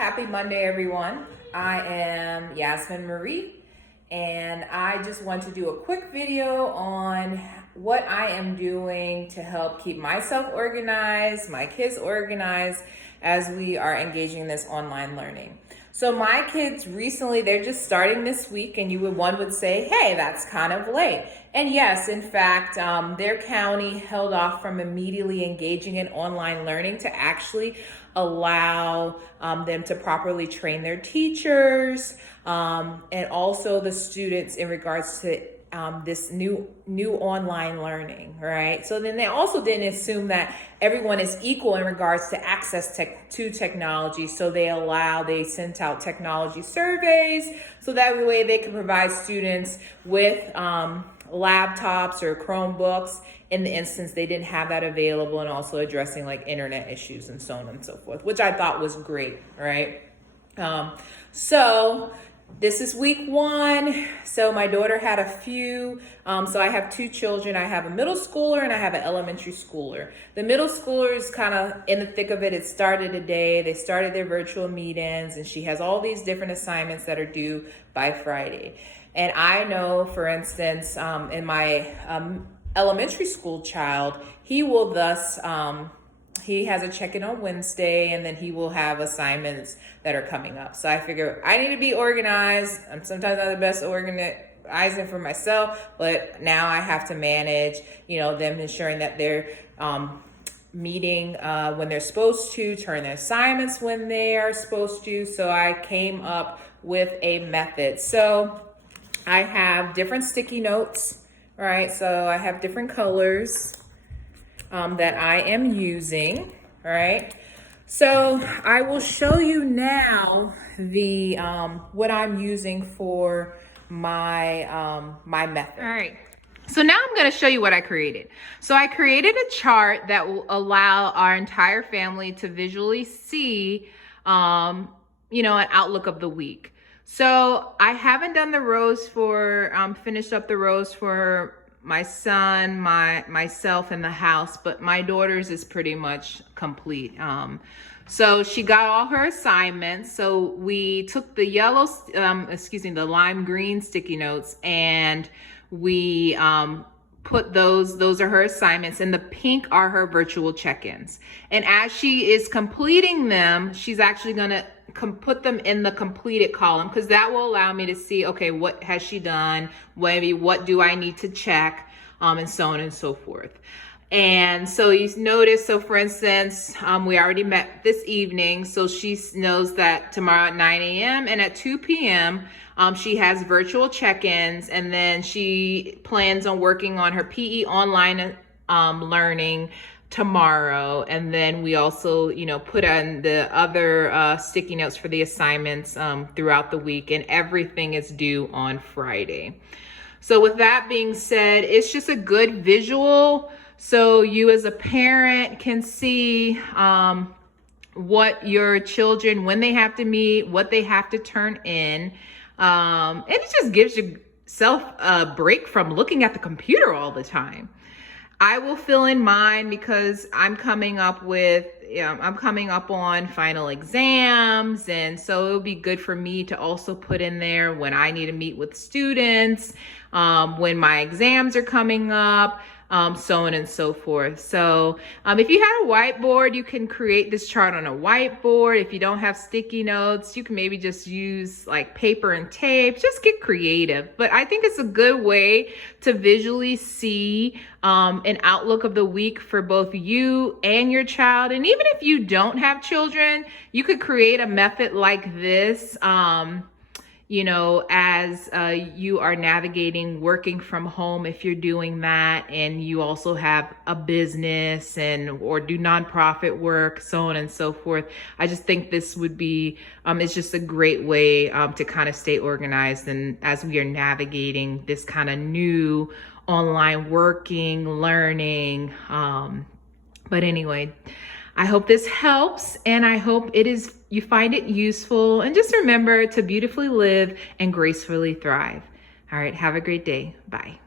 Happy Monday, everyone. I am Yasmin Marie, and I just want to do a quick video on what I am doing to help keep myself organized, my kids organized, as we are engaging in this online learning. So my kids recently, they're just starting this week, and one would say, hey, that's kind of late. And yes, in fact, their county held off from immediately engaging in online learning to actually allow them to properly train their teachers and also the students in regards to this new online learning, right? So then they also didn't assume that everyone is equal in regards to access to technology. So they sent out technology surveys so that way they can provide students with laptops or Chromebooks in the instance they didn't have that available, and also addressing like internet issues and so on and so forth, which I thought was great, right? So this is week one. So my daughter had a few, so I have two children. I have a middle schooler and I have an elementary schooler. The middle schooler is kind of in the thick of it. It started today. They started their virtual meetings, and she has all these different assignments that are due by Friday. And I know, for instance, in my elementary school child, he will he has a check-in on Wednesday, and then he will have assignments that are coming up. So I figure I need to be organized. I'm sometimes not the best organizing for myself, but now I have to manage, them ensuring that they're meeting when they're supposed to, turn their assignments when they are supposed to. So I came up with a method. So I have different sticky notes, right? So I have different colors that I am using, right? So I will show you now the what I'm using for my my method. All right. So now I'm going to show you what I created. So I created a chart that will allow our entire family to visually see, an outlook of the week. So I haven't done the rows finished up the rows for my son, myself, and the house, but my daughter's is pretty much complete. So she got all her assignments. So we took the the lime green sticky notes, and we put those are her assignments, and the pink are her virtual check-ins. And as she is completing them, she's actually gonna put them in the completed column, because that will allow me to see, okay, what has she done, maybe what do I need to check, and so on and so forth. And so you notice, so for instance, we already met this evening, so she knows that tomorrow at 9 a.m. and at 2 p.m. She has virtual check-ins, and then she plans on working on her PE online learning tomorrow. And then we also, put on the other sticky notes for the assignments throughout the week, and everything is due on Friday. So with that being said, it's just a good visual, so you as a parent can see what your children, when they have to meet, what they have to turn in. And it just gives yourself a break from looking at the computer all the time. I will fill in mine because I'm coming up on final exams, and so it'll be good for me to also put in there when I need to meet with students, when my exams are coming up, so on and so forth. So if you had a whiteboard, you can create this chart on a whiteboard. If you don't have sticky notes, you can maybe just use like paper and tape. Just get creative. But I think it's a good way to visually see an outlook of the week for both you and your child. And even if you don't have children, you could create a method like this, as you are navigating working from home, if you're doing that, and you also have a business or do nonprofit work, so on and so forth. I just think this would be, it's just a great way to kind of stay organized, and as we are navigating this kind of new online working, learning. But anyway, I hope this helps, and I hope you find it useful. And just remember to beautifully live and gracefully thrive. All right, have a great day. Bye.